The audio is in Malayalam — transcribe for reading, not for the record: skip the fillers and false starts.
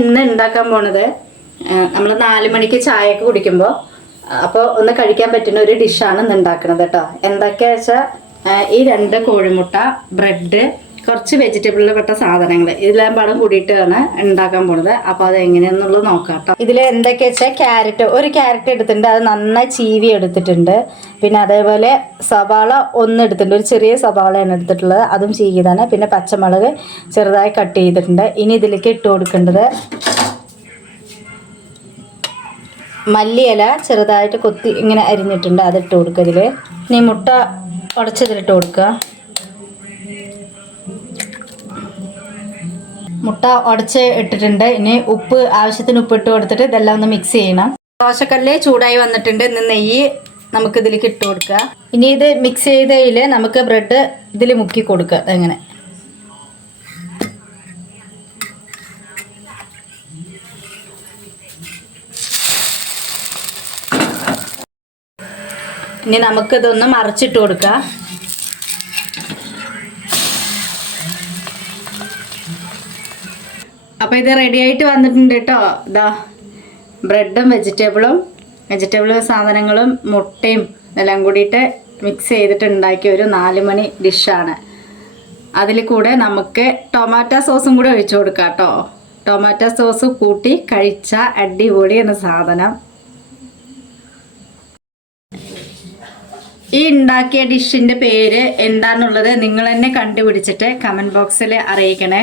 ഇന്ന് ഉണ്ടാക്കാൻ പോണത് നമ്മൾ 4 മണിക്ക് ചായയൊക്കെ കുടിക്കുമ്പോൾ അപ്പോൾ ഒന്ന് കഴിക്കാൻ പറ്റുന്ന ഒരു ഡിഷാണ് ഇന്ന് ഉണ്ടാക്കുന്നത് കേട്ടോ. എന്തൊക്കെയാ വെച്ചാൽ ഈ 2 കോഴിമുട്ട, ബ്രെഡ്, കുറച്ച് വെജിറ്റബിളിൽ പെട്ട സാധനങ്ങൾ ഇതെല്ലാം പാടും കൂടിയിട്ടാണ് ഉണ്ടാക്കാൻ പോണത്. അപ്പോൾ അത് എങ്ങനെയാണെന്നുള്ളത് നോക്കാം കേട്ടോ. ഇതിൽ എന്തൊക്കെയാ വെച്ചാൽ ഒരു ക്യാരറ്റ് എടുത്തിട്ടുണ്ട്, അത് നന്നായി ചീവി എടുത്തിട്ടുണ്ട്. പിന്നെ അതേപോലെ സവാള 1 എടുത്തിട്ടുണ്ട്, ഒരു ചെറിയ സവാളയാണ് എടുത്തിട്ടുള്ളത്, അതും ചീകിയതാണ്. പിന്നെ പച്ചമുളക് ചെറുതായി കട്ട് ചെയ്തിട്ടുണ്ട്. ഇനി ഇതിലേക്ക് ഇട്ട് കൊടുക്കേണ്ടത് മല്ലിയില ചെറുതായിട്ട് കൊത്തി ഇങ്ങനെ അരിഞ്ഞിട്ടുണ്ട്, അതിട്ട് കൊടുക്കുക. ഇതിൽ ഇനി മുട്ട ഉടച്ചതിലിട്ട് കൊടുക്കുക. മുട്ട ഉടച്ച് ഇട്ടിട്ടുണ്ട്. ഇനി ഉപ്പ് ആവശ്യത്തിന് ഉപ്പിട്ട് കൊടുത്തിട്ട് ഇതെല്ലാം ഒന്ന് മിക്സ് ചെയ്യണം. ദോശക്കല്ല് ചൂടായി വന്നിട്ടുണ്ട്. ഇന്ന് നെയ്യ് നമുക്ക് ഇതിലേക്ക് ഇട്ട് കൊടുക്കുക. ഇനി ഇത് മിക്സ് ചെയ്തതിൽ നമുക്ക് ബ്രെഡ് ഇതിൽ മുക്കി കൊടുക്കുക. എങ്ങനെ ഇനി നമുക്കിതൊന്ന് മറിച്ചിട്ട് കൊടുക്കുക. അപ്പോൾ ഇത് റെഡി ആയിട്ട് വന്നിട്ടുണ്ട് കേട്ടോ. ഇതാ ബ്രെഡും വെജിറ്റബിൾ സാധനങ്ങളും മുട്ടയും എല്ലാം കൂടിയിട്ട് മിക്സ് ചെയ്തിട്ട് ഉണ്ടാക്കിയ ഒരു 4 മണി ഡിഷാണ്. അതിൽ കൂടെ നമുക്ക് ടൊമാറ്റോ സോസും കൂടെ ഒഴിച്ചു കൊടുക്കാം കേട്ടോ. ടൊമാറ്റോ സോസ് കൂട്ടി കഴിച്ച അടിപൊളി എന്ന സാധനം. ഈ ഉണ്ടാക്കിയ ഡിഷിൻ്റെ പേര് എന്താണെന്നുള്ളത് നിങ്ങൾ തന്നെ കണ്ടുപിടിച്ചിട്ട് കമൻറ്റ് ബോക്സിൽ അറിയിക്കണേ.